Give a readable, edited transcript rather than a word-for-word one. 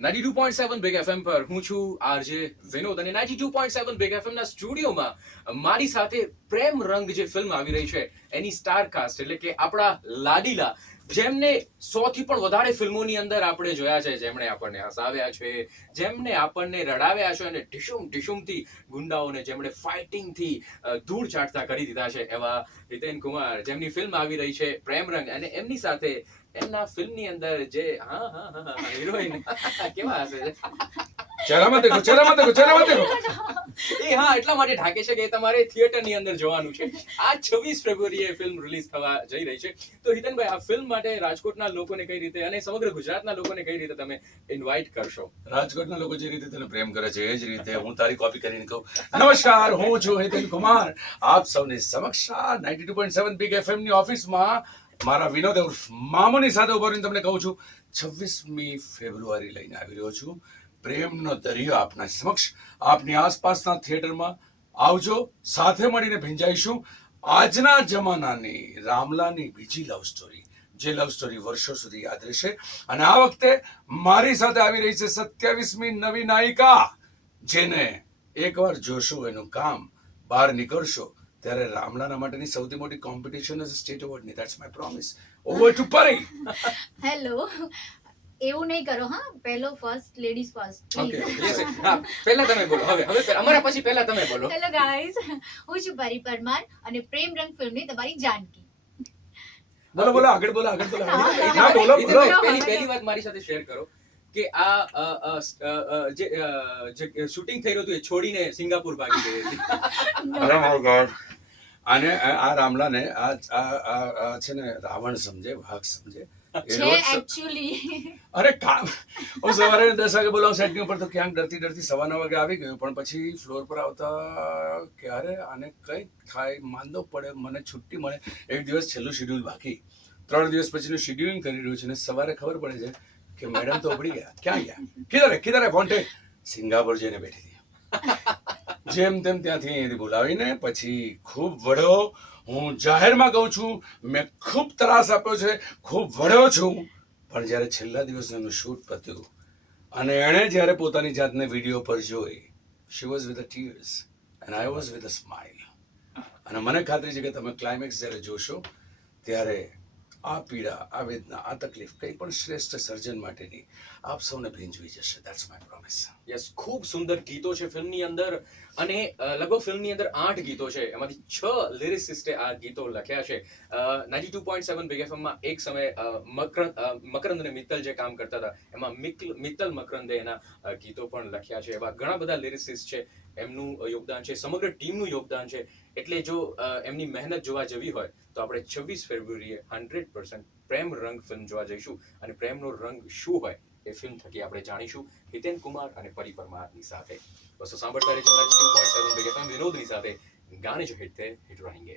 92.7 big FM પર હું છું આરજે વિનોદ અને 92.7 બિગ એફએમ ના સ્ટુડિયોમાં મારી સાથે પ્રેમ રંગ જે ફિલ્મ આવી રહી છે એની સ્ટાર કાસ્ટ એટલે કે આપણા લાડીલા જેમને 100 થી પણ વધારે ફિલ્મોની અંદર આપણે જોયા છે, જેમણે આપણને હસાવ્યા છે, જેમને આપણને રડાવ્યા છે અને ઢીશુમથી ગુંડાઓને જેમણે ફાઇટિંગ થી ધૂળ ચાટતા કરી દીધા છે, એવા હિતેન કુમાર જેમની ફિલ્મ આવી રહી છે પ્રેમ રંગ અને એમની સાથે એમના ફિલ્મની અંદર જે હિરોઈન કેવા હશે ચહેરામાં દેખો એ હા એટલા માટે ઢાકે છે કે તમારે થિયેટરની અંદર જોવાનું છે. આ 26 ફેબ્રુઆરીએ ફિલ્મ રિલીઝ થવા જઈ રહી છે. તો હિતનભાઈ, આ ફિલ્મ માટે રાજકોટના લોકોને કઈ રીતે અને સમગ્ર ગુજરાતના લોકોને કઈ રીતે તમે ઇન્વાઇટ કરશો? રાજકોટના લોકો જે રીતે તને પ્રેમ કરે છે એ જ રીતે હું તારી કોપી કરીને કહું. નમસ્કાર, હું છું હિતેન કુમાર. આપ સૌની સમક્ષ 92.7 બિગ એફએમ ની ઓફિસમાં મારા વિનોદ ઉર્ફ મામુની સાથે ઉભા રહીને તમને કહું છું 26મી ફેબ્રુઆરી લઈને આવી રહ્યો છું. પ્રેમનો દરિયો આપના સમક્ષ, આપની આસપાસના થિયેટરમાં આવજો, સાથે મળીને ભીંજાઈશું આજના જમાનાની રામલાની બીજી લવ સ્ટોરી, જે લવ સ્ટોરી વર્ષો સુધી યાદ રહેશે. અને આ વખતે મારી સાથે આવી રહી છે 27મી નવી નાયિકા, જેને એકવાર જોશો એનું કામ, બહાર નીકળશો ત્યારે રામલાના માટેની સૌથી મોટી કોમ્પિટિશન હશે સ્ટેટ એવોર્ડની. That's my promise. Over to Pari. Hello, એવું નહીં કરો હા. પહેલો first, ladies first. Okay, yes. હા, પહેલા તમે બોલો. હવે અમારા પછી પહેલા તમે બોલો. હેલો ગાઈઝ, હું છું પરી પરમાર અને પ્રેમ રંગ ફિલ્મની તમારી જાનકી. બોલો આગળ બોલો. હિતેનભાઈ, હા, બોલો. પહેલી વાત મારી સાથે શેર કરો કે આ જે શૂટિંગ થઈ રહ્યું હતું એ છોડીને સિંગાપુર ભાગી ગઈ હતી. અરે માય ગોડ. અને આ રામલાને આ છે ને રાવણ સમજે, વાઘ સમજે. એ છે રોજ એકચ્યુઅલી. અરે કામ હું સવારે 10 વાગે બોલાવું સેટની ઉપર તો ક્યાંક ડરતી 9 વાગે આવી ગયો, પણ પછી ફ્લોર પર આવતા ક્યારે આને કંઈક થાય, માંદો પડે, મને છુટ્ટી મળે. એક દિવસ છેલ્લું શેડ્યુલ બાકી, 3 દિવસ પછીનું શેડ્યુલિંગ કરી રહ્યું છે અને સવારે ખબર પડે છે કે મેડમ તો ઉપડી ગયા. ક્યાં ગયા? કિધર હે ફોન્ટે? સિંગાપોર જઈને બેઠી હતી. જેમ તેમ ત્યાંથી અહીંયાથી બોલાવીને પછી ખૂબ વળ્યો. હું જાહેરમાં કહું છું, મેં ખૂબ ત્રાસ આપ્યો છે, ખૂબ વળ્યો છું. પણ જ્યારે છેલ્લા દિવસે એનું શૂટ પત્યું અને એણે જ્યારે પોતાની જાતને વિડીયો પર જોઈ, she was with tears and I was with a smile. અને મને ખાતરી છે કે તમે ક્લાઇમેક્સ જ્યારે જોશો ત્યારે આ પીડા, આ વેદના, આ તકલીફ કંઈ પણ શ્રેષ્ઠ સર્જન માટેની આપ સૌને ભીંજવી જશે. That's my promise. યસ, ખૂબ સુંદર ગીતો છે ફિલ્મની અંદર અને લગભગ ફિલ્મની અંદર 8 ગીતો છે, એમાંથી 6 લિરિસિસ્ટે આ ગીતો લખ્યા છે. 92.7 બિગ એફએમમાં એક સમય મકરંદ અને મિત્તલ જે કામ કરતા હતા એમાં મિત્તલ મકરંદે એના ગીતો પણ લખ્યા છે. એવા ઘણા બધા લિરિસિસ્ટ છે, એમનું યોગદાન છે, સમગ્ર ટીમનું યોગદાન છે. એટલે જો એમની મહેનત જોવા જવી હોય તો આપણે 26 ફેબ્રુઆરીએ 100% પ્રેમ રંગ ફિલ્મ જોવા જઈશું અને પ્રેમનો રંગ શું હોય એ ફિલ્મ થકી આપણે જાણીશું હિતેન કુમાર અને પરી પરમારની સાથે. બસ સાંભળતા રહેજો 92.7 બિગ એફએમ વિનોદની સાથે. ગાને જો હિટ થે હિટ रहेंगे.